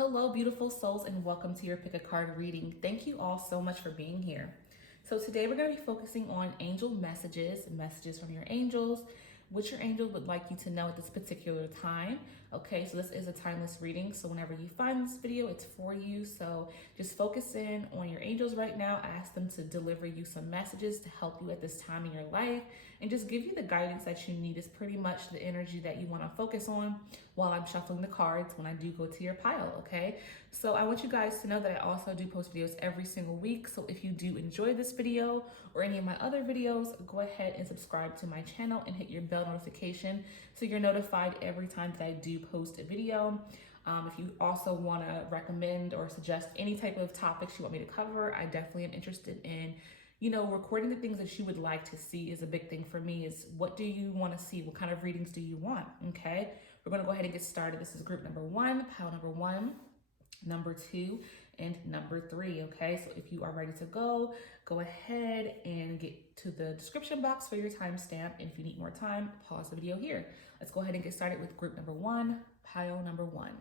Hello, beautiful souls, and welcome to your Pick a Card reading. Thank you all so much for being here. So today we're going to be focusing on angel messages from your angels, what your angel would like you to know at this particular time. Okay, so this is a timeless reading, so whenever you find this video, it's for you. So just focus in on your angels right now. Ask them to deliver you some messages to help you at this time in your life and just give you the guidance that you need. Is pretty much the energy that you want to focus on while I'm shuffling the cards when I do go to your pile, okay? So I want you guys to know that I also do post videos every single week. So if you do enjoy this video or any of my other videos, go ahead and subscribe to my channel and hit your bell notification so you're notified every time that I do post a video. If you also want to recommend or suggest any type of topics you want me to cover, I definitely am interested in recording the things that you would like to see. Is a big thing for me. Is what do you want to see? What kind of readings do you want? Okay, we're going to go ahead and get started. This is group number one, pile number one, number two, and number three. Okay, so if you are ready to go ahead and get to the description box for your timestamp. And if you need more time, pause the video here. Let's go ahead and get started with group number one, pile number one.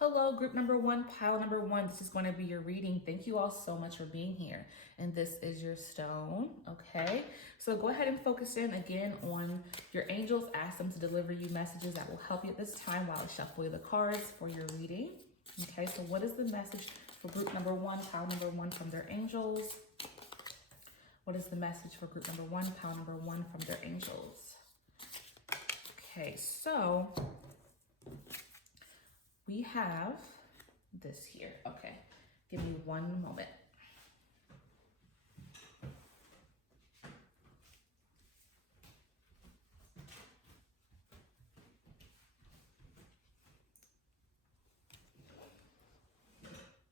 Hello, group number one, pile number one. This is going to be your reading. Thank you all so much for being here. And this is your stone, okay? So go ahead and focus in again on your angels. Ask them to deliver you messages that will help you at this time while I shuffle the cards for your reading. Okay, so what is the message for group number one, pile number one from their angels? What is the message for group number one, pile number one from their angels? Okay, so we have this here. Okay, give me one moment.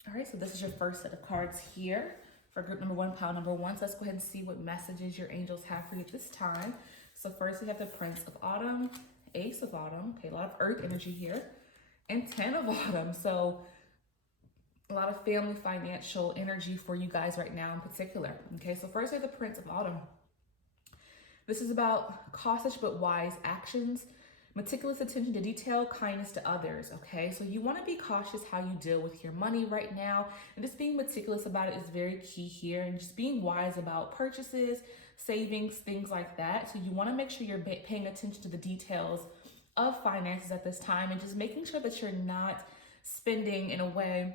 All right, so this is your first set of cards here for group number one, pile number one. So let's go ahead and see what messages your angels have for you at this time. So first we have the Prince of Autumn, Ace of Autumn. Okay, a lot of earth energy here. And 10 of Autumn. So a lot of family financial energy for you guys right now in particular. Okay, so first we have the Prince of Autumn. This is about cautious but wise actions, meticulous attention to detail, kindness to others, okay? So you want to be cautious how you deal with your money right now, and just being meticulous about it is very key here, and just being wise about purchases, savings, things like that. So you want to make sure you're paying attention to the details of finances at this time and just making sure that you're not spending in a way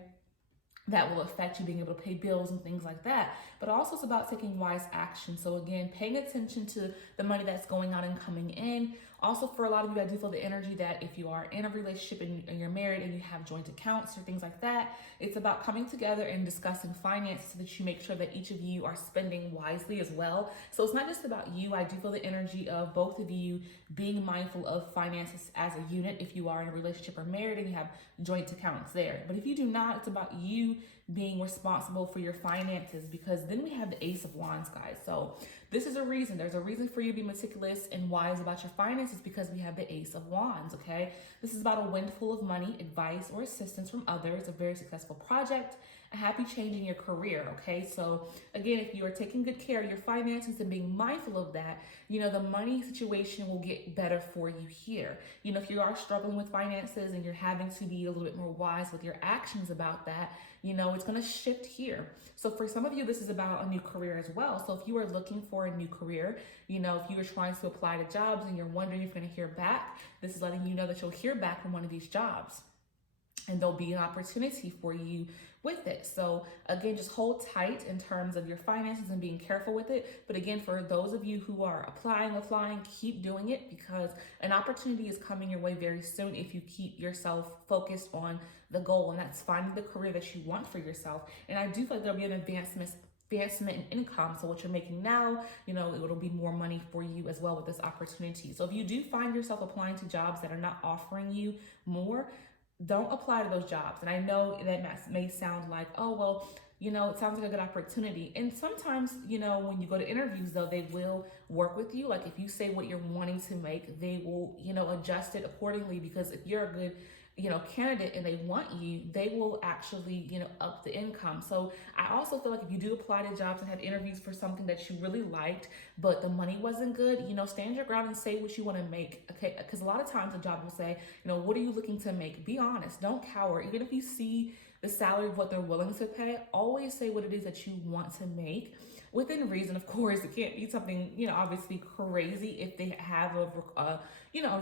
that will affect you being able to pay bills and things like that. But also it's about taking wise action. So again, paying attention to the money that's going out and coming in. Also, for a lot of you, I do feel the energy that if you are in a relationship and you're married and you have joint accounts or things like that, it's about coming together and discussing finances so that you make sure that each of you are spending wisely as well. So it's not just about you. I do feel the energy of both of you being mindful of finances as a unit if you are in a relationship or married and you have joint accounts there. But if you do not, it's about you being responsible for your finances, because then we have the Ace of Wands, guys. So this is a reason. There's a reason for you to be meticulous and wise about your finances, because we have the Ace of Wands, okay? This is about a windfall of money, advice, or assistance from others, a very successful project, a happy change in your career, okay? So again, if you are taking good care of your finances and being mindful of that, the money situation will get better for you here. If you are struggling with finances and you're having to be a little bit more wise with your actions about that, it's going to shift here. So for some of you, this is about a new career as well. So if you are looking for a new career, if you are trying to apply to jobs and you're wondering if you're going to hear back, this is letting you know that you'll hear back from one of these jobs. And there'll be an opportunity for you with it. So again, just hold tight in terms of your finances and being careful with it. But again, for those of you who are applying, keep doing it, because an opportunity is coming your way very soon if you keep yourself focused on the goal, and that's finding the career that you want for yourself. And I do feel like there'll be an advancement in income. So what you're making now, it'll be more money for you as well with this opportunity. So if you do find yourself applying to jobs that are not offering you more, don't apply to those jobs. And I know that may sound like, oh, well, it sounds like a good opportunity. And sometimes, when you go to interviews, though, they will work with you. Like if you say what you're wanting to make, they will, adjust it accordingly, because if you're a good candidate and they want you, they will actually, up the income. So I also feel like if you do apply to jobs and have interviews for something that you really liked, but the money wasn't good, stand your ground and say what you want to make. Okay. Because a lot of times a job will say, what are you looking to make? Be honest. Don't cower. Even if you see the salary of what they're willing to pay, always say what it is that you want to make. Within reason, of course. It can't be something, obviously crazy if they have a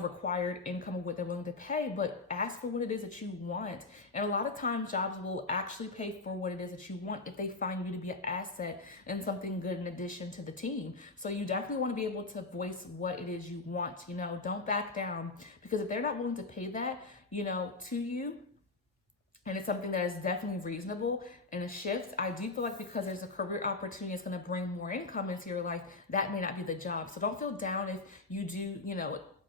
required income of what they're willing to pay, but ask for what it is that you want. And a lot of times jobs will actually pay for what it is that you want if they find you to be an asset and something good in addition to the team. So you definitely want to be able to voice what it is you want, don't back down, because if they're not willing to pay that, to you, and it's something that is definitely reasonable and a shift, I do feel like because there's a career opportunity that's going to bring more income into your life, that may not be the job. So don't feel down if you do,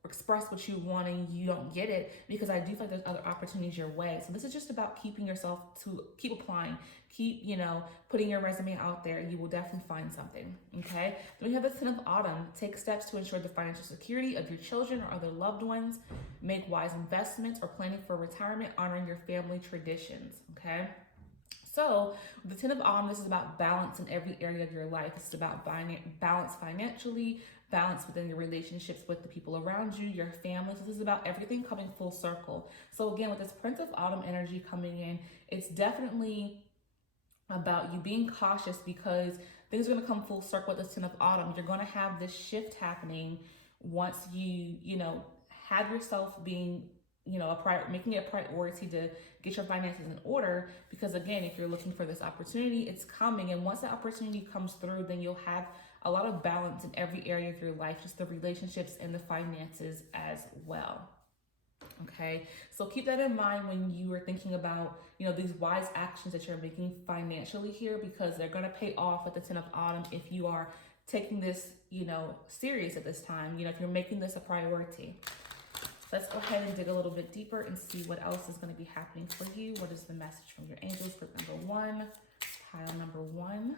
express what you want and you don't get it, because I do feel like there's other opportunities your way. So this is just about keeping yourself to keep applying, keep, putting your resume out there, and you will definitely find something. Okay. Then we have the 10 of Autumn. Take steps to ensure the financial security of your children or other loved ones. Make wise investments or planning for retirement, honoring your family traditions. Okay. So the 10 of Autumn, this is about balance in every area of your life. It's about balance financially, balance within your relationships with the people around you, your family. So this is about everything coming full circle. So again, with this Prince of Autumn energy coming in, it's definitely about you being cautious, because things are going to come full circle with this 10 of Autumn. You're going to have this shift happening once you, have yourself being, making it a priority to get your finances in order. Because again, if you're looking for this opportunity, it's coming. And once the opportunity comes through, then you'll have a lot of balance in every area of your life, just the relationships and the finances as well. Okay, so keep that in mind when you are thinking about, these wise actions that you're making financially here, because they're going to pay off at the 10 of Autumn if you are taking this, serious at this time, if you're making this a priority. Let's go ahead and dig a little bit deeper and see what else is going to be happening for you. What is the message from your angels for number one? Pile number one.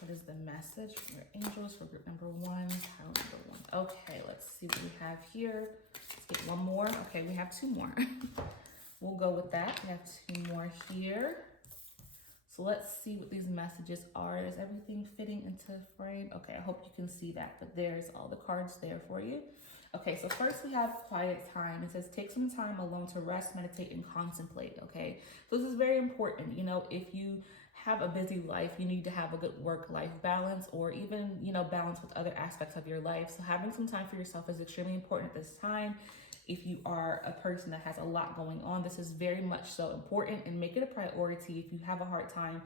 What is the message from your angels for group number one? Pile number one. Okay, let's see what we have here. Let's get one more. Okay, we have two more. We'll go with that. We have two more here. So let's see what these messages are. Is everything fitting into frame? Okay, I hope you can see that, but there's all the cards there for you. Okay, so first we have quiet time. It says take some time alone to rest, meditate, and contemplate, okay? So this is very important. If you have a busy life, you need to have a good work-life balance, or even, balance with other aspects of your life. So having some time for yourself is extremely important at this time. If you are a person that has a lot going on, this is very much so important, and make it a priority. If you have a hard time,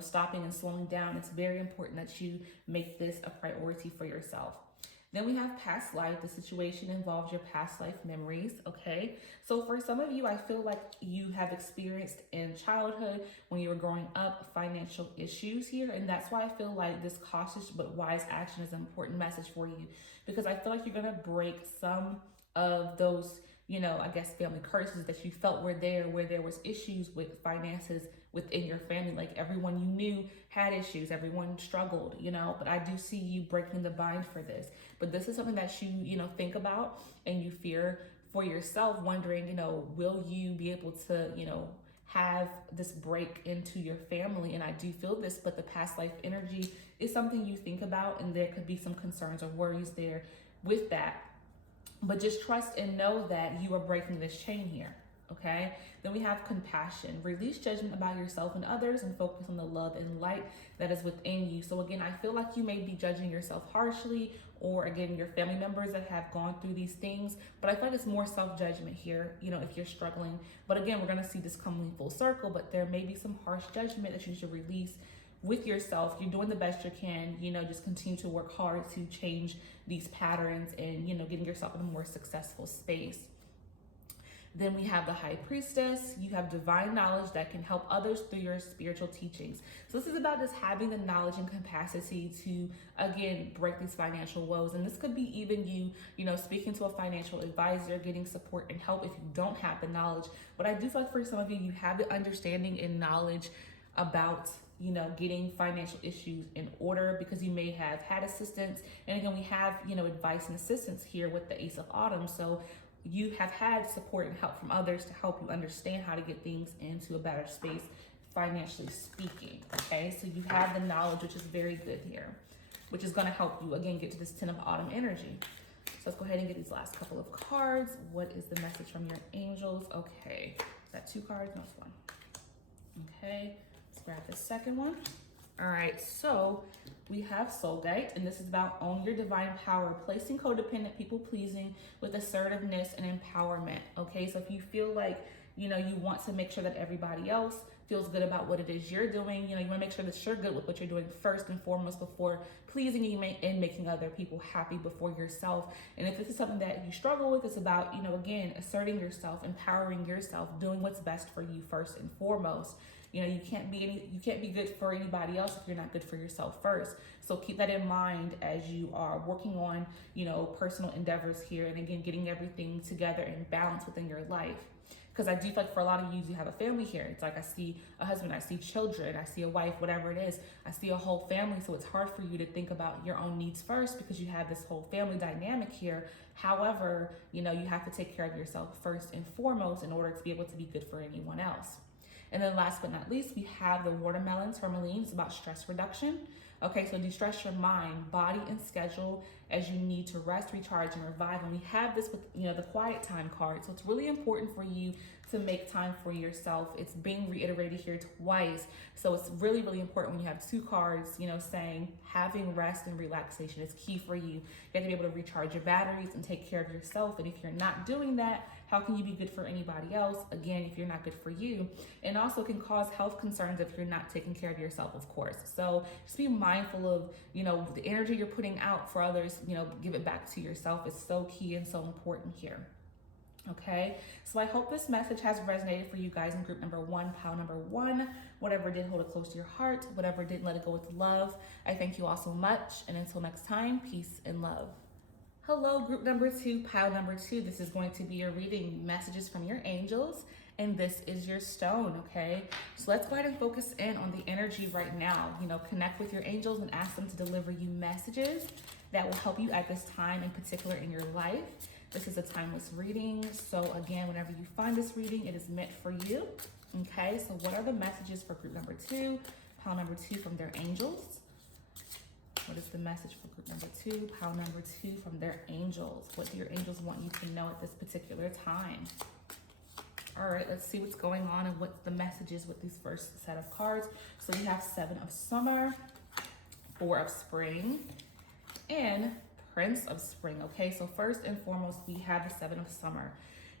stopping and slowing down, it's very important that you make this a priority for yourself. Then we have past life. The situation involves your past life memories, okay? So for some of you, I feel like you have experienced in childhood, when you were growing up, financial issues here. And that's why I feel like this cautious but wise action is an important message for you, because I feel like you're gonna break some of those, family curses that you felt were there, where there was issues with finances within your family. Like everyone you knew had issues, everyone struggled, but I do see you breaking the bind for this. But this is something that you, think about and you fear for yourself, wondering, will you be able to, have this break into your family? And I do feel this, but the past life energy is something you think about, and there could be some concerns or worries there with that. But just trust and know that you are breaking this chain here, okay? Then we have compassion. Release judgment about yourself and others and focus on the love and light that is within you. So again, I feel like you may be judging yourself harshly, or again, your family members that have gone through these things. But I feel like it's more self-judgment here, if you're struggling. But again, we're gonna see this coming full circle, but there may be some harsh judgment that you should release with yourself. You're doing the best you can, just continue to work hard to change these patterns and, getting yourself in a more successful space. Then we have the High Priestess. You have divine knowledge that can help others through your spiritual teachings. So this is about just having the knowledge and capacity to, again, break these financial woes. And this could be even you, speaking to a financial advisor, getting support and help if you don't have the knowledge. But I do feel like for some of you, you have the understanding and knowledge about getting financial issues in order, because you may have had assistance. And again, we have, advice and assistance here with the Ace of Autumn. So you have had support and help from others to help you understand how to get things into a better space, financially speaking, okay? So you have the knowledge, which is very good here, which is gonna help you, again, get to this 10 of Autumn energy. So let's go ahead and get these last couple of cards. What is the message from your angels? Okay, is that 2 cards? No, it's 1. Okay, let's grab the second one. All right, so we have Soulgate, and this is about own your divine power, replacing codependent people pleasing with assertiveness and empowerment. Okay, so if you feel like, you know, you want to make sure that everybody else feels good about what it is you're doing, you know, you want to make sure that you're good with what you're doing first and foremost before pleasing you and making other people happy before yourself. And if this is something that you struggle with, it's about, you know, again, asserting yourself, empowering yourself, doing what's best for you first and foremost. You know, you can't be good for anybody else if you're not good for yourself first. So keep that in mind as you are working on, you know, personal endeavors here, and again, getting everything together and balance within your life. Because I do feel like for a lot of you have a family here. It's like I see a husband, I see children, I see a wife, whatever it is. I see a whole family. So it's hard for you to think about your own needs first because you have this whole family dynamic here. However, you know, you have to take care of yourself first and foremost in order to be able to be good for anyone else. And then last but not least, we have the watermelon tourmaline. It's about stress reduction. Okay, so de-stress your mind, body, and schedule as you need to rest, recharge, and revive. And we have this with, you know, the quiet time card. So it's really important for you to make time for yourself. It's being reiterated here twice. So it's really, really important when you have 2 cards, you know, saying having rest and relaxation is key for you. You have to be able to recharge your batteries and take care of yourself. And if you're not doing that, how can you be good for anybody else? Again, if you're not good for you. And also can cause health concerns if you're not taking care of yourself, of course. So just be mindful of, you know, the energy you're putting out for others, you know, give it back to yourself. It's so key and so important here. Okay, so I hope this message has resonated for you guys in group number 1, pile number 1. Whatever did, hold it close to your heart. Whatever didn't, let it go with love. I thank you all so much. And until next time, peace and love. Hello, group number 2, pile number 2. This is going to be your reading, messages from your angels, and this is your stone, okay? So let's go ahead and focus in on the energy right now. You know, connect with your angels and ask them to deliver you messages that will help you at this time in particular in your life. This is a timeless reading. So again, whenever you find this reading, it is meant for you, okay? So what are the messages for group number 2, pile number 2 from their angels? What is the message for group number 2, pile number 2 from their angels? What do your angels want you to know at this particular time? All right, let's see what's going on and what the message is with these first set of cards. So we have 7 of Summer, 4 of Spring, and Prince of Spring. Okay, so first and foremost, we have the 7 of Summer.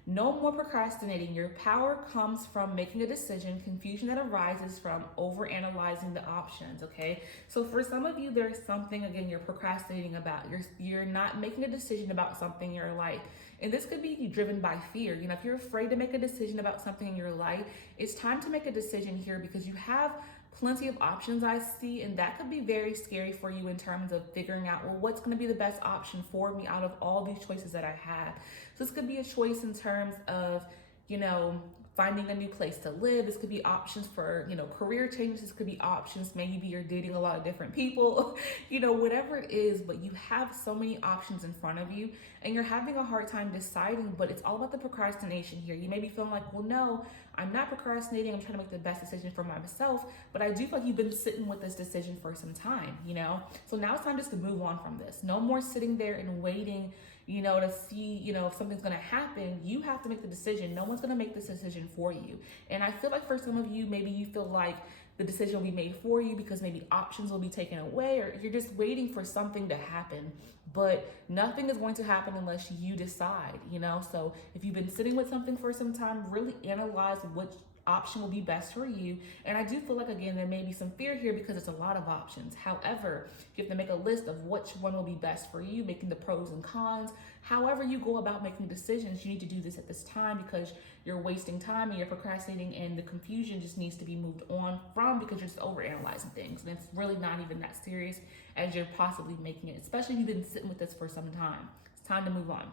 No more procrastinating. Your power comes from making a decision. Confusion that arises from overanalyzing the options, okay? So for some of you, there's something, again, you're procrastinating about. You're not making a decision about something in your life. And this could be driven by fear. You know, if you're afraid to make a decision about something in your life, it's time to make a decision here because you have plenty of options I see, and that could be very scary for you in terms of figuring out, well, what's going to be the best option for me out of all these choices that I have. So this could be a choice in terms of, you know, finding a new place to live. This could be options for, you know, career changes. This could be options, maybe you're dating a lot of different people, you know, whatever it is, but you have so many options in front of you and you're having a hard time deciding, but it's all about the procrastination here. You may be feeling like, well, no, I'm not procrastinating. I'm trying to make the best decision for myself, but I do feel like you've been sitting with this decision for some time, you know? So now it's time just to move on from this. No more sitting there and waiting, you know, to see, you know, if something's going to happen. You have to make the decision. No one's going to make this decision for you. And I feel like for some of you, maybe you feel like the decision will be made for you because maybe options will be taken away, or you're just waiting for something to happen, but nothing is going to happen unless you decide, you know? So if you've been sitting with something for some time, really analyze which option will be best for you. And I do feel like, again, there may be some fear here because it's a lot of options. However, you have to make a list of which one will be best for you, making the pros and cons. However you go about making decisions, you need to do this at this time because you're wasting time and you're procrastinating, and the confusion just needs to be moved on from because you're just overanalyzing things. And it's really not even that serious as you're possibly making it, especially if you've been sitting with this for some time. It's time to move on.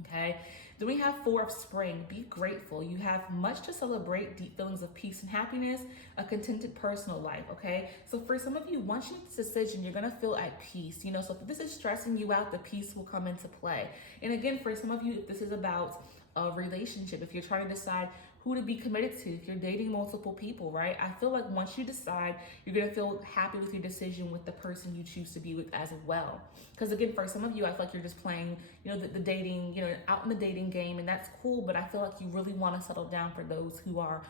Okay. Then we have Four of Spring. Be grateful. You have much to celebrate, deep feelings of peace and happiness, a contented personal life. Okay. So for some of you, once you make this decision, you're going to feel at peace. So if this is stressing you out, the peace will come into play. And again, for some of you, if this is about a relationship, if you're trying to decide who to be committed to, if you're dating multiple people, right? I feel like once you decide, you're gonna feel happy with your decision with the person you choose to be with as well. Because again, for some of you, I feel like you're just playing, the dating, out in the dating game, and that's cool, but I feel like you really wanna settle down for those who are,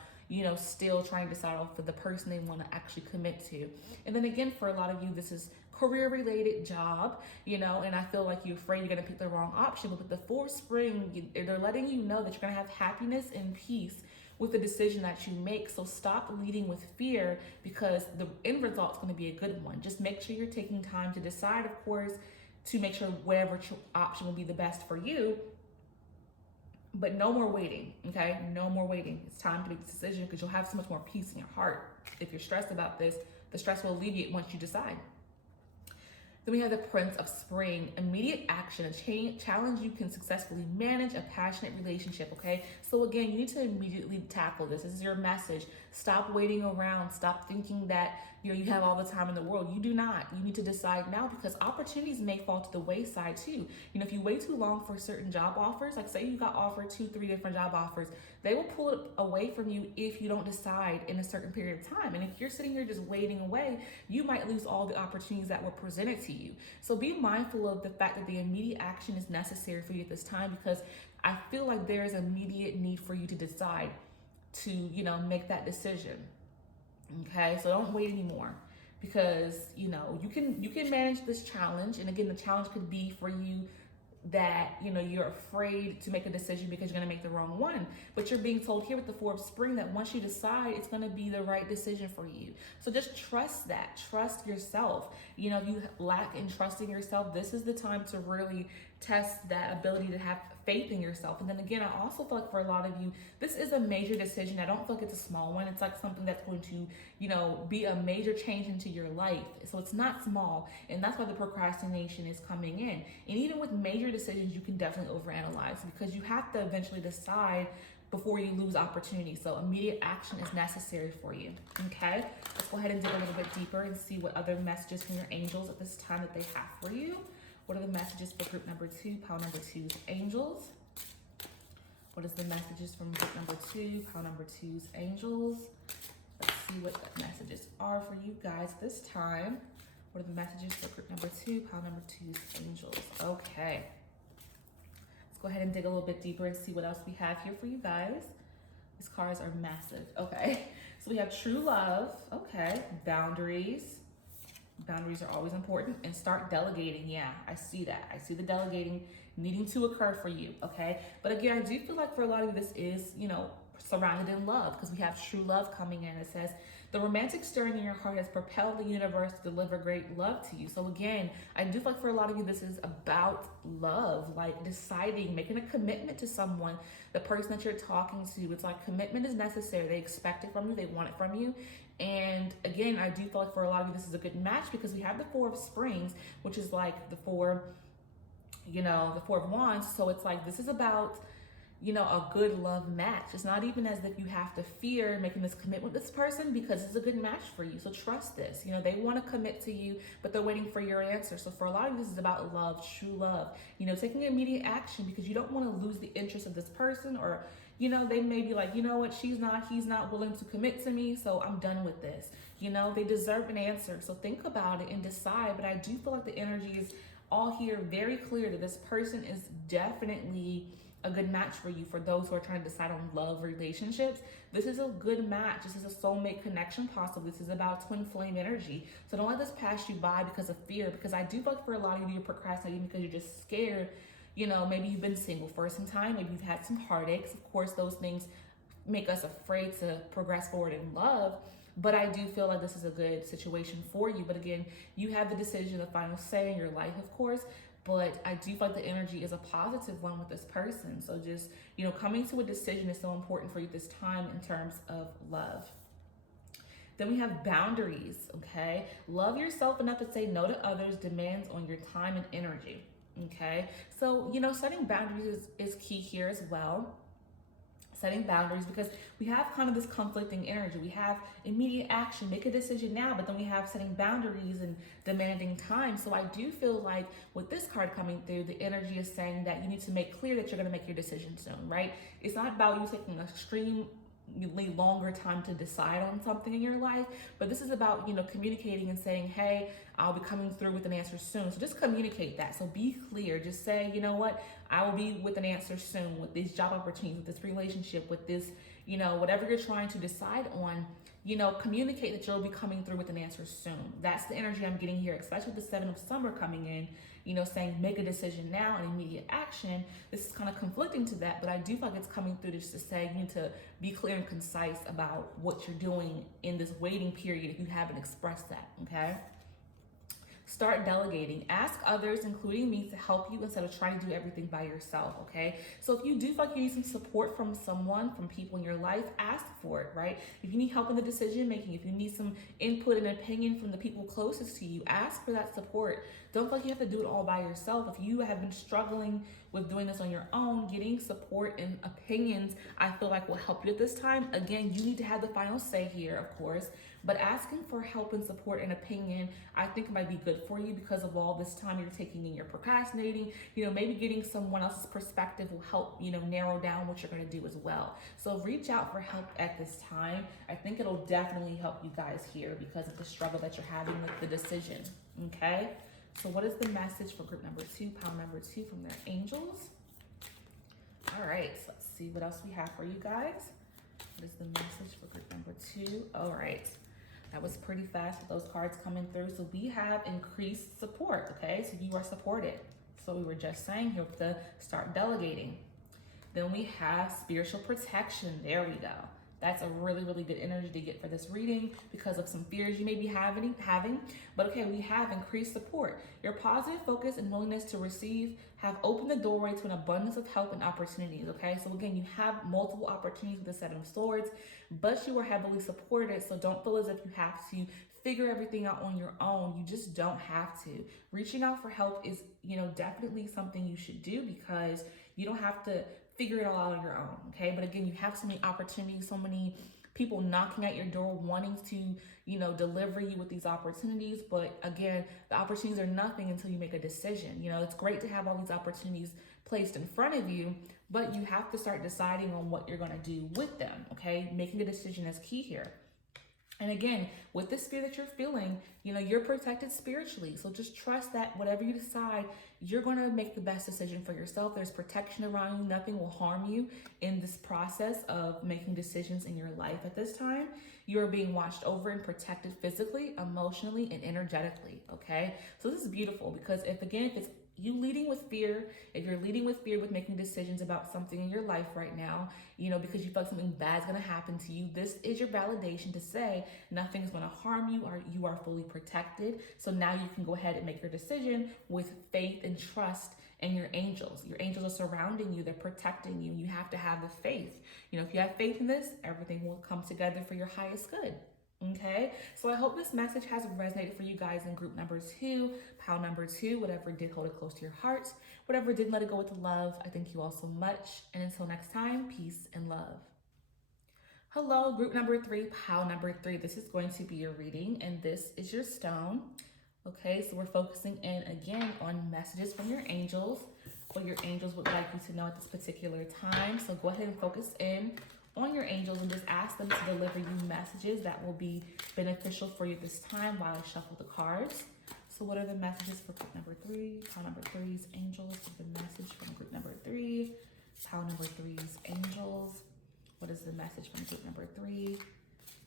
still trying to decide for the person they wanna actually commit to. And then again, for a lot of you, this is career related, job, and I feel like you're afraid you're going to pick the wrong option. But with the Four Spring, they're letting you know that you're going to have happiness and peace with the decision that you make. So stop leading with fear, because the end result is going to be a good one. Just make sure you're taking time to decide, of course, to make sure whatever option will be the best for you. But no more waiting, okay? No more waiting. It's time to make the decision, because you'll have so much more peace in your heart. If you're stressed about this, the stress will alleviate once you decide. Then we have the Prince of Spring. Immediate action, a challenge you can successfully manage, a passionate relationship, okay? So again, you need to immediately tackle this. This is your message. Stop waiting around. Stop thinking that, you have all the time in the world. You do not. You need to decide now, because opportunities may fall to the wayside too. If you wait too long for certain job offers, like say you got offered 2-3 different job offers, they will pull it away from you if you don't decide in a certain period of time. And if you're sitting here just waiting away, you might lose all the opportunities that were presented to you. So be mindful of the fact that the immediate action is necessary for you at this time, because I feel like there is immediate need for you to decide to, make that decision. Okay, so don't wait anymore, because you can manage this challenge. And again, the challenge could be for you that you're afraid to make a decision because you're going to make the wrong one, but you're being told here with the Four of Spring that once you decide, it's going to be the right decision for you. So just trust that. Trust yourself. If you lack in trusting yourself, this is the time to really test that ability to have faith in yourself. And then again, I also feel like for a lot of you, this is a major decision. I don't feel like it's a small one. It's like something that's going to, be a major change into your life. So it's not small. And that's why the procrastination is coming in. And even with major decisions, you can definitely overanalyze, because you have to eventually decide before you lose opportunity. So immediate action is necessary for you. Okay, let's go ahead and dig a little bit deeper and see what other messages from your angels at this time that they have for you. What are the messages for group number 2, pile number 2's angels? What is the messages from group number 2, pile number 2's angels? Let's see what the messages are for you guys this time. What are the messages for group number 2, pile number 2's angels? Okay. Let's go ahead and dig a little bit deeper and see what else we have here for you guys. These cards are massive. Okay. So we have true love. Okay. Boundaries. Boundaries are always important. And start delegating. Yeah, I see that. I see the delegating needing to occur for you. Okay. But again, I do feel like for a lot of you, this is, surrounded in love, because we have true love coming in. It says, the romantic stirring in your heart has propelled the universe to deliver great love to you. So again, I do feel like for a lot of you, this is about love, like deciding, making a commitment to someone, the person that you're talking to. It's like commitment is necessary. They expect it from you. They want it from you. And again, I do feel like for a lot of you, this is a good match, because we have the Four of Springs, which is like the Four of Wands. So it's like, this is about, a good love match. It's not even as if you have to fear making this commitment with this person, because it's a good match for you. So trust this. They want to commit to you, but they're waiting for your answer. So for a lot of you, this is about love, true love. Taking immediate action, because you don't want to lose the interest of this person, or they may be like, he's not willing to commit to me, so I'm done with this. They deserve an answer. So think about it and decide. But I do feel like the energy is all here very clear that this person is definitely a good match for you. For those who are trying to decide on love relationships, this is a good match. This is a soulmate connection possible. This is about twin flame energy. So don't let this pass you by because of fear, because I do feel like for a lot of you, you're procrastinating because you're just scared. Maybe you've been single for some time, maybe you've had some heartaches. Of course, those things make us afraid to progress forward in love. But I do feel like this is a good situation for you. But again, you have the decision, the final say in your life, of course. But I do feel like the energy is a positive one with this person. So just, coming to a decision is so important for you this time in terms of love. Then we have boundaries, okay? Love yourself enough to say no to others' demands on your time and energy. Okay, so setting boundaries is key here as well. Setting boundaries, because we have kind of this conflicting energy. We have immediate action, make a decision now, but then we have setting boundaries and demanding time. So I do feel like with this card coming through, the energy is saying that you need to make clear that you're going to make your decision soon, right? It's not about you taking an extreme longer time to decide on something in your life, but this is about communicating and saying, hey, I'll be coming through with an answer soon. So just communicate that. So be clear. Just say, you know what, I will be with an answer soon with these job opportunities, with this relationship, with this, whatever you're trying to decide on. Communicate that you'll be coming through with an answer soon. That's the energy I'm getting here, especially with the Seven of Summer coming in, saying make a decision now and immediate action. This is kind of conflicting to that, but I do feel like it's coming through just to say you need to be clear and concise about what you're doing in this waiting period if you haven't expressed that, okay? Start delegating. Ask others, including me, to help you instead of trying to do everything by yourself, okay? So if you do feel like you need some support from someone, from people in your life, ask for it, right? If you need help in the decision making, if you need some input and opinion from the people closest to you, ask for that support. Don't feel like you have to do it all by yourself. If you have been struggling with doing this on your own, getting support and opinions, I feel like will help you at this time. Again, you need to have the final say here, of course, but asking for help and support and opinion, I think it might be good for you because of all this time you're taking and you're procrastinating. Maybe getting someone else's perspective will help, narrow down what you're going to do as well. So reach out for help at this time. I think it'll definitely help you guys here because of the struggle that you're having with the decision, okay? So what is the message for group number 2, pile number 2 from their angels? All right, so let's see what else we have for you guys. What is the message for group number 2? All right, that was pretty fast with those cards coming through. So we have increased support, okay? So you are supported. So we were just saying here with the start delegating. Then we have spiritual protection. There we go. That's a really, really good energy to get for this reading because of some fears you may be having. But okay, we have increased support. Your positive focus and willingness to receive have opened the doorway to an abundance of help and opportunities, okay? So again, you have multiple opportunities with the Seven of Swords, but you are heavily supported, so don't feel as if you have to figure everything out on your own. You just don't have to. Reaching out for help is, definitely something you should do because you don't have to figure it all out on your own, okay? But again, you have so many opportunities, so many people knocking at your door wanting to, deliver you with these opportunities. But again, the opportunities are nothing until you make a decision. It's great to have all these opportunities placed in front of you, but you have to start deciding on what you're gonna do with them, okay? Making a decision is key here. And again, with this fear that you're feeling, you're protected spiritually. So just trust that whatever you decide, you're going to make the best decision for yourself. There's protection around you. Nothing will harm you in this process of making decisions in your life at this time. You are being watched over and protected physically, emotionally, and energetically, okay? So this is beautiful because if it's you leading with fear, if you're leading with fear with making decisions about something in your life right now, because you feel like something bad's gonna happen to you, this is your validation to say nothing's gonna harm you or you are fully protected. So now you can go ahead and make your decision with faith and trust in your angels. Your angels are surrounding you, they're protecting you. You have to have the faith. If you have faith in this, everything will come together for your highest good. Okay, so I hope this message has resonated for you guys in group number 2, pile number 2, whatever did hold it close to your heart, whatever didn't let it go with love. I thank you all so much. And until next time, peace and love. Hello, group number 3, pile number 3. This is going to be your reading, and this is your stone. Okay, so we're focusing in again on messages from your angels, what your angels would like you to know at this particular time. So go ahead and focus in on your angels and just ask them to deliver you messages that will be beneficial for you at this time while I shuffle the cards. So what are the messages for group number 3? Pile number 3's angels. What's the message from group number 3? Pile number 3's angels. What is the message from group number 3?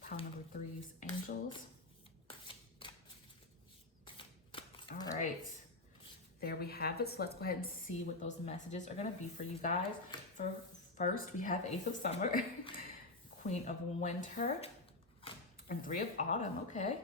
Pile number 3's angels. All right, there we have it. So let's go ahead and see what those messages are going to be for you guys. First, we have Ace of Summer, Queen of Winter, and 3 of Autumn. Okay.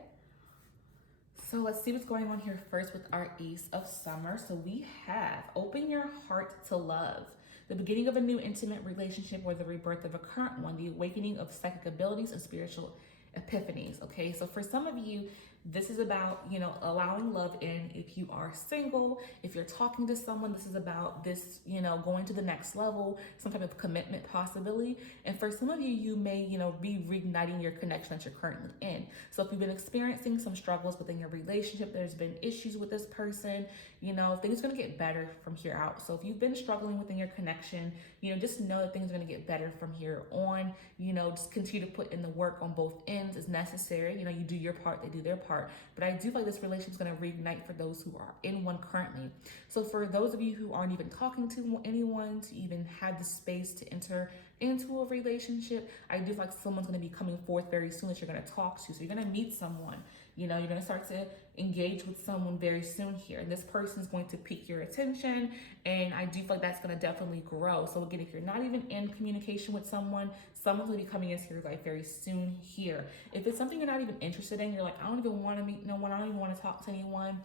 So let's see what's going on here first with our Ace of Summer. So we have open your heart to love, the beginning of a new intimate relationship or the rebirth of a current one, the awakening of psychic abilities and spiritual epiphanies. Okay. So for some of you, This is about, you know, allowing love in. If you are single, if you're talking to someone, this is about this, you know, going to the next level, some type of commitment possibility. And for some of you, you may, you know, be reigniting your connection that you're currently in. So if you've been experiencing some struggles within your relationship, there's been issues with this person, you know, things are going to get better from here out. So if you've been struggling within your connection, you know, just know that things are going to get better from here on. You know, just continue to put in the work on both ends as necessary. You know, you do your part, they do their part. But I do feel like this relationship is going to reignite for those who are in one currently. So for those of you who aren't even talking to anyone to even have the space to enter into a relationship, I do feel like someone's going to be coming forth very soon that you're going to talk to. So you're going to meet someone. You know, you're going to start to engage with someone very soon here. And this person is going to pique your attention. And I do feel like that's going to definitely grow. So again, if you're not even in communication with someone, someone's going to be coming into your life very soon here. If it's something you're not even interested in, you're like, I don't even want to meet no one. I don't even want to talk to anyone.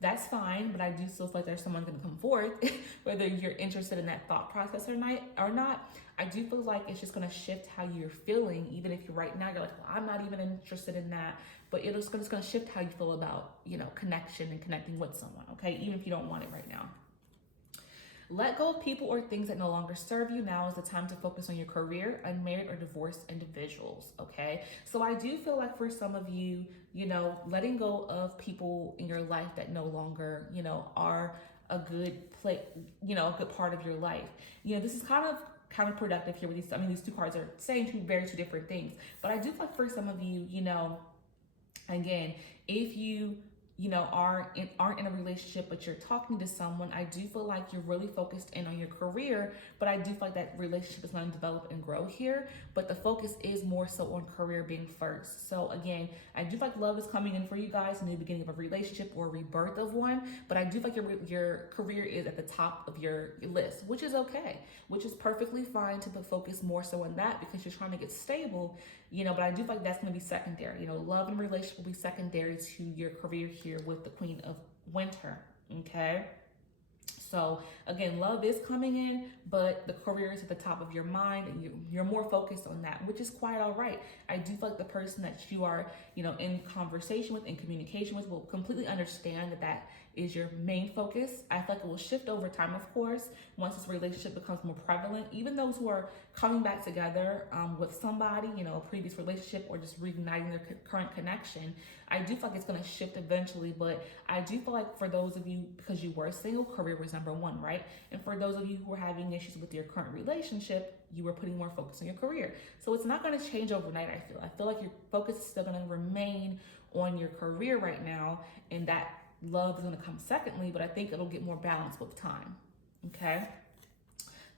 That's fine, but I do still feel like there's someone going to come forth, whether you're interested in that thought process or not. I do feel like it's just going to shift how you're feeling, even if you're right now, you're like, well, I'm not even interested in that, but it's going to shift how you feel about, you know, connection and connecting with someone, okay? Even if you don't want it right now. Let go of people or things that no longer serve you. Now is the time to focus on your career, unmarried or divorced individuals, okay? So I do feel like for some of you, you know, letting go of people in your life that no longer, you know, are a good you know, a good part of your life. You know, this is kind of counterproductive here with these. I mean, these two cards are saying two different things. But I do feel like for some of you, you know, again, if you know, aren't in a relationship, but you're talking to someone, I do feel like you're really focused in on your career, but I do feel like that relationship is going to develop and grow here, but the focus is more so on career being first. So again, I do feel like love is coming in for you guys in the beginning of a relationship or a rebirth of one, but I do feel like your career is at the top of your list, which is okay, which is perfectly fine to focus more so on that because you're trying to get stable, you know, but I do feel like that's going to be secondary. You know, love and relationship will be secondary to your career here with the Queen of Winter, okay? So again, love is coming in, but the career is at the top of your mind and you're more focused on that, which is quite all right. I do feel like the person that you are, you know, in conversation with, in communication with, will completely understand that that is your main focus. I feel like it will shift over time, of course, once this relationship becomes more prevalent. Even those who are coming back together with somebody, you know, a previous relationship or just reigniting their current connection, I do feel like it's going to shift eventually, but I do feel like for those of you, because you were single, career was number one, right? And for those of you who are having issues with your current relationship, you were putting more focus on your career. So it's not going to change overnight, I feel like your focus is still going to remain on your career right now, and that love is going to come secondly, but I think it'll get more balanced with time, okay?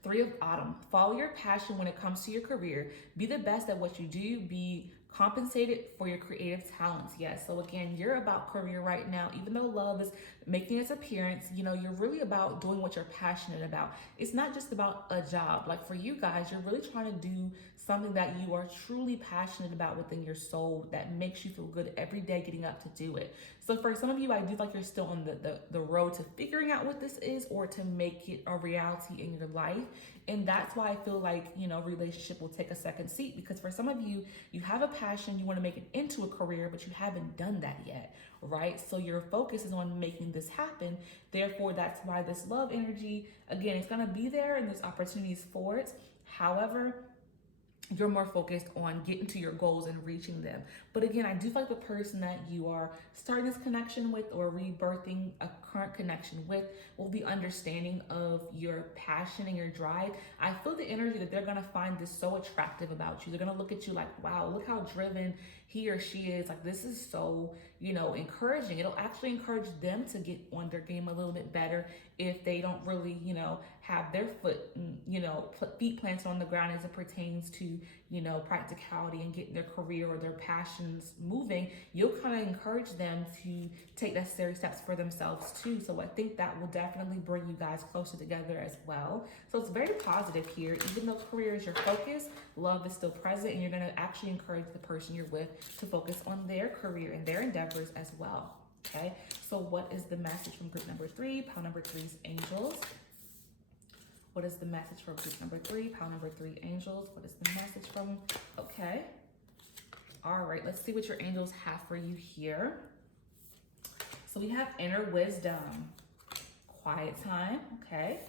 3 of Autumn. Follow your passion when it comes to your career. Be the best at what you do. Be compensated for your creative talents. Yes. So again, you're about career right now. Even though love is making its appearance, you know, you're really about doing what you're passionate about. It's not just about a job. Like for you guys, you're really trying to do something that you are truly passionate about within your soul that makes you feel good every day getting up to do it. So for some of you, I do feel like you're still on the road to figuring out what this is or to make it a reality in your life. And that's why I feel like, you know, relationship will take a second seat, because for some of you, you have a passion, you want to make it into a career, but you haven't done that yet, right? So your focus is on making this happen. Therefore, that's why this love energy, again, it's going to be there and there's opportunities for it. However, you're more focused on getting to your goals and reaching them. But again, I do feel like the person that you are starting this connection with or rebirthing a current connection with will be understanding of your passion and your drive. I feel the energy that they're going to find this so attractive about you. They're going to look at you like, wow, look how driven he or she is. Like, this is so, you know, encouraging. It'll actually encourage them to get on their game a little bit better if they don't really, you know, have their feet planted on the ground as it pertains to, you know, practicality and getting their career or their passions moving. You'll kind of encourage them to take necessary steps for themselves too. So I think that will definitely bring you guys closer together as well. So it's very positive here. Even though career is your focus, love is still present, and you're going to actually encourage the person you're with to focus on their career and their endeavors as well. Okay, so what is the message from group number 3, pile number 3's angels? What is the message for group number 3, pile number 3 angels? What is the message from, okay. All right, let's see what your angels have for you here. So we have inner wisdom, quiet time, okay?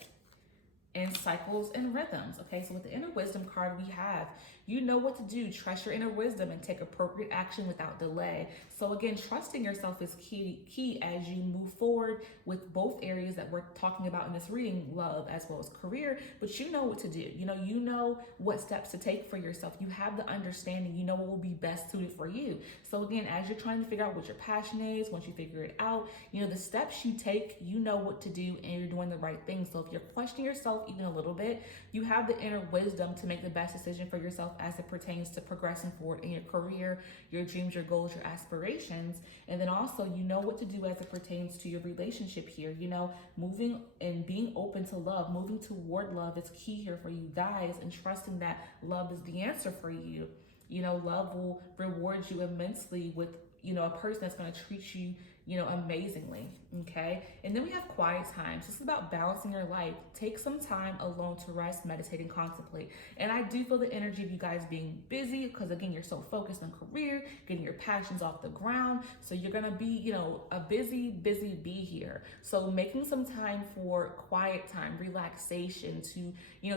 And cycles and rhythms. Okay, so with the inner wisdom card we have, you know what to do. Trust your inner wisdom and take appropriate action without delay. So again, trusting yourself is key as you move forward with both areas that we're talking about in this reading, love as well as career. But you know what to do. You know what steps to take for yourself. You have the understanding. You know what will be best suited for you. So again, as you're trying to figure out what your passion is, once you figure it out, the steps you take, you know what to do, and you're doing the right thing. So if you're questioning yourself even a little bit, you have the inner wisdom to make the best decision for yourself as it pertains to progressing forward in your career, your dreams, your goals, your aspirations. And then also, you know what to do as it pertains to your relationship here. Moving and being open to love, moving toward love is key here for you guys, and trusting that love is the answer for you. Love will reward you immensely with, a person that's going to treat you, amazingly. Okay. And then we have quiet times. This is about balancing your life. Take some time alone to rest, meditate, and contemplate. And I do feel the energy of you guys being busy because, again, you're so focused on career, getting your passions off the ground. So you're going to be, a busy bee here. So making some time for quiet time, relaxation, to,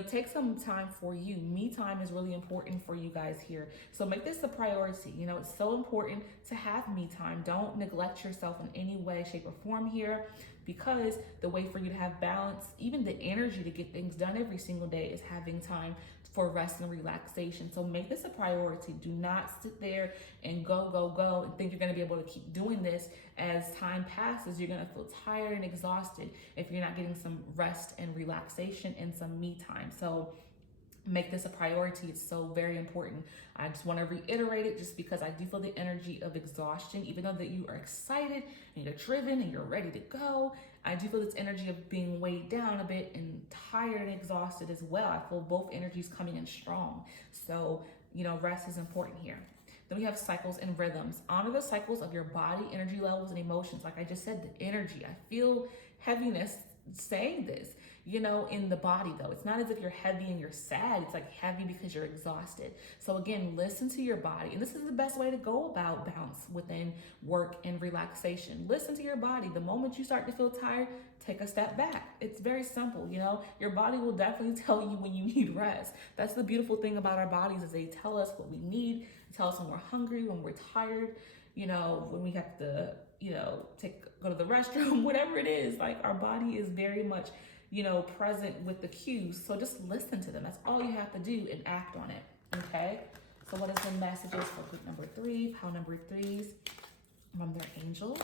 take some time for you. Me time is really important for you guys here. So make this a priority. It's so important to have me time. Don't neglect yourself in any way, shape, or form here, because the way for you to have balance, even the energy to get things done every single day, is having time for rest and relaxation. So make this a priority. Do not sit there and go and think you're going to be able to keep doing this. As time passes, you're going to feel tired and exhausted if you're not getting some rest and relaxation and some me time. So make this a priority. It's so very important. I just want to reiterate it just because I do feel the energy of exhaustion, even though that you are excited and you're driven and you're ready to go. I do feel this energy of being weighed down a bit and tired and exhausted as well. I feel both energies coming in strong. So, rest is important here. Then we have cycles and rhythms. Honor the cycles of your body, energy levels, and emotions. Like I just said, the energy. I feel heaviness saying this. In the body though. It's not as if you're heavy and you're sad. It's like heavy because you're exhausted. So again, listen to your body. And this is the best way to go about balance within work and relaxation. Listen to your body. The moment you start to feel tired, take a step back. It's very simple. Your body will definitely tell you when you need rest. That's the beautiful thing about our bodies, is they tell us what we need. They tell us when we're hungry, when we're tired, when we have to, go to the restroom, whatever it is. Like, our body is very much present with the cues. So just listen to them. That's all you have to do, and act on it. Okay. So what is the messages for group number 3, pile number 3s from their angels?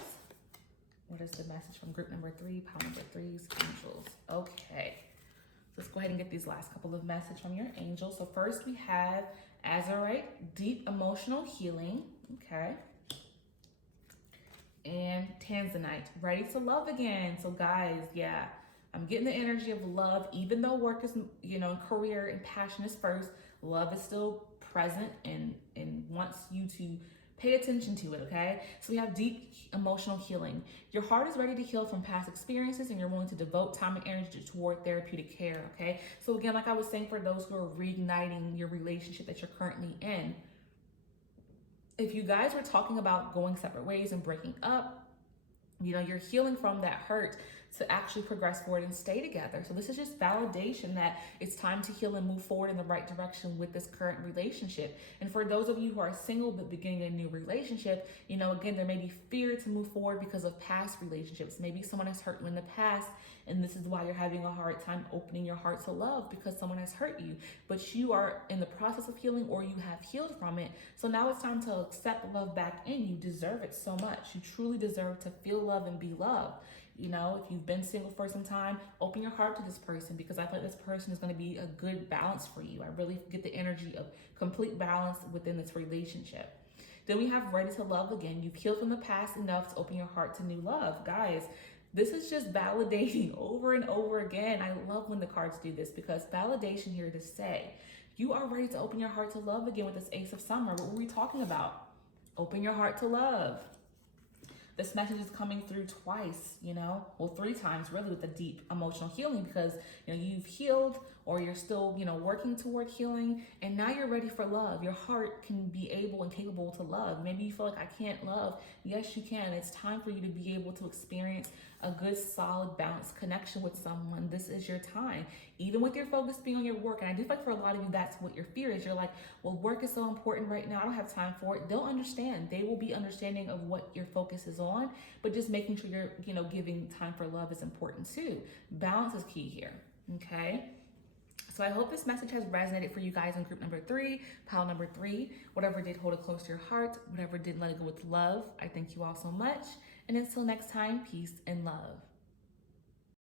What is the message from group number 3, pile number 3s, angels? Okay. So let's go ahead and get these last couple of messages from your angels. So first we have Azurite, deep emotional healing. Okay. And Tanzanite, ready to love again. So guys, yeah, I'm getting the energy of love. Even though work is, career and passion is first, love is still present and wants you to pay attention to it, okay? So we have deep emotional healing. Your heart is ready to heal from past experiences, and you're willing to devote time and energy toward therapeutic care, okay? So again, like I was saying, for those who are reigniting your relationship that you're currently in, if you guys were talking about going separate ways and breaking up, you're healing from that hurt to actually progress forward and stay together. So this is just validation that it's time to heal and move forward in the right direction with this current relationship. And for those of you who are single but beginning a new relationship, again, there may be fear to move forward because of past relationships. Maybe someone has hurt you in the past, and this is why you're having a hard time opening your heart to love, because someone has hurt you. But you are in the process of healing, or you have healed from it. So now it's time to accept love back in. You deserve it so much. You truly deserve to feel love and be loved. If you've been single for some time, open your heart to this person, because I feel like this person is going to be a good balance for you. I really get the energy of complete balance within this relationship. Then we have ready to love again. You've healed from the past enough to open your heart to new love. Guys, this is just validating over and over again. I love when the cards do this, because validation here to say you are ready to open your heart to love again with this Ace of Summer. What were we talking about? Open your heart to love. This message is coming through twice, well, 3 times really, with the deep emotional healing, because, you've healed or you're still, working toward healing, and now you're ready for love. Your heart can be able and capable to love. Maybe you feel like, I can't love. Yes, you can. It's time for you to be able to experience a good, solid, balanced connection with someone. This is your time. Even with your focus being on your work, and I do feel like for a lot of you, that's what your fear is. You're like, well, work is so important right now. I don't have time for it. They'll understand. They will be understanding of what your focus is on, but just making sure you're, giving time for love is important too. Balance is key here, okay? So I hope this message has resonated for you guys in group number 3, pile number 3. Whatever did, hold it close to your heart. Whatever did, let it go with love. I thank you all so much. And until next time, peace and love.